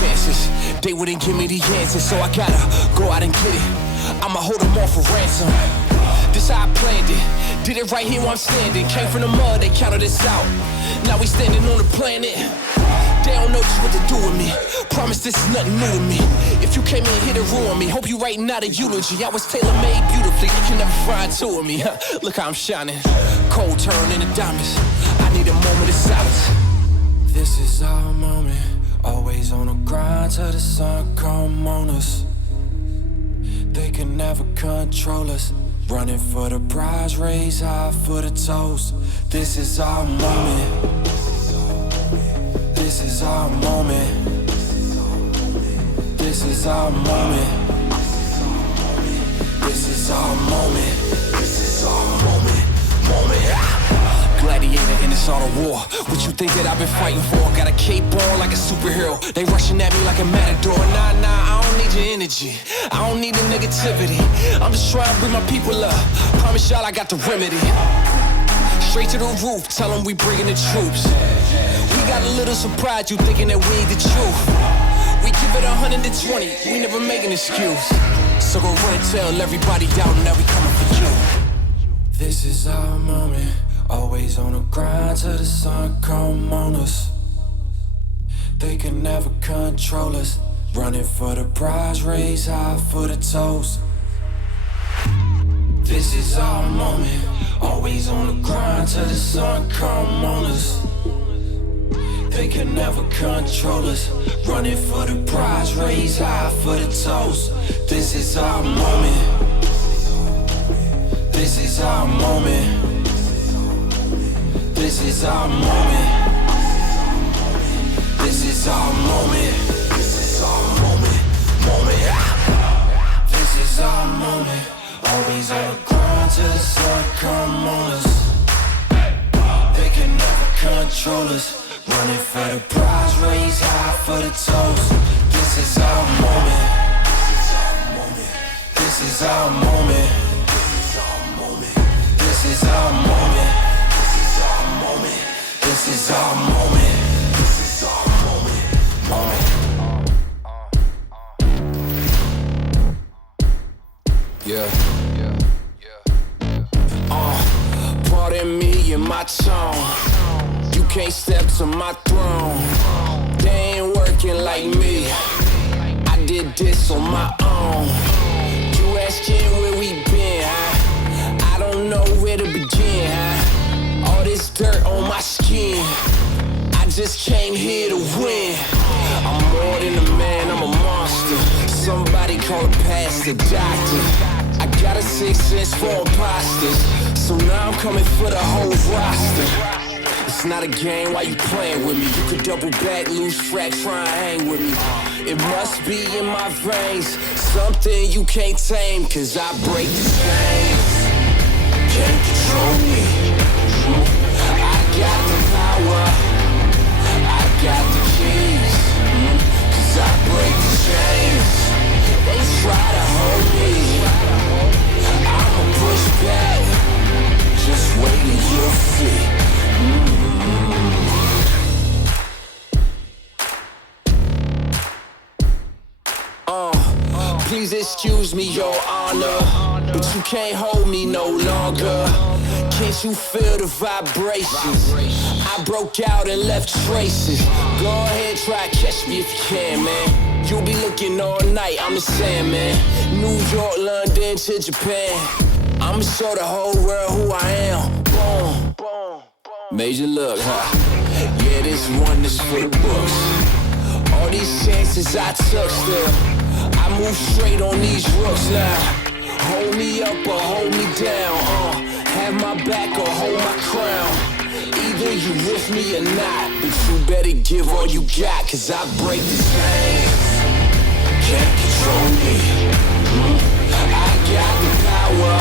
chances. They wouldn't give me the answers, so I gotta go out and get it. I'ma hold them all for ransom. This how I planned it. Did it right here where I'm standing. Came from the mud, they counted us out. Now we standing on the planet. They don't know just what to do with me. Promise this is nothing new to me. If you came in here to ruin me, hope you writing out a eulogy. I was tailor-made beautifully, you can never find two of me. Look how I'm shining, cold turn into diamonds. I need a moment of silence. This is our moment, always on the grind till the sun come on us. They can never control us. Running for the prize, raise high for the toast. This is our moment. This is our moment. This is our moment. This is our moment. This is our moment. Gladiator in this art of war. What you think that I've been fighting for? Got a cape on like a superhero. They rushing at me like a matador. Nah, I don't need your energy. I don't need the negativity. I'm just trying to bring my people up. Promise y'all I got the remedy. Straight to the roof, tell them we bringing the troops. We got a little surprise, you thinking that we ain't the truth. We give it 120, we never make an excuse. So go run and tell everybody down that we coming for you. This is our moment, always on the grind till the sun come on us. They can never control us. Running for the prize, raise high for the toast. This is our moment, always on the grind till the sun come on us. They can never control us. Running for the prize, raise high for the toast. This is our moment. This is our moment. This is our moment. This is our moment. This is our moment. This is our moment. Always on the grind till the sun come on us. They can never control us. Running for the prize, raise high for the toast. This is our moment. This is our moment. This is our moment. This is our moment. This is our moment. Yeah. Pardon me and my tone. You can't step to my throne. They ain't working like me. I did this on my own. You asking where we been, huh? I don't know where to begin, huh? All this dirt on my skin. I just came here to win. I'm more than a man, I'm a monster. Somebody call a pastor, doctor. I got a 6th sense for imposters. So now I'm coming for the whole roster. It's not a game, why you playing with me? You could double back, lose track, try and hang with me. It must be in my veins, something you can't tame. Cause I break the chains, can't control me. I got the power, I got the keys. Cause I break the chains, they try to hold me. I'ma push back, just wait and you'll see. Please excuse me, your honor, but you can't hold me no longer. Can't you feel the vibrations? I broke out and left traces. Go ahead, try to catch me if you can, man. You'll be looking all night, I'm the Sandman. New York, London to Japan. I'ma show the whole world who I am. Boom, major look, huh? Yeah, this one is for the books. All these chances I took still, I move straight on these rooks now. Hold me up or hold me down, have my back or hold my crown. Either you with me or not, but you better give all you got. Cause I break the chains, can't control me. I got the power,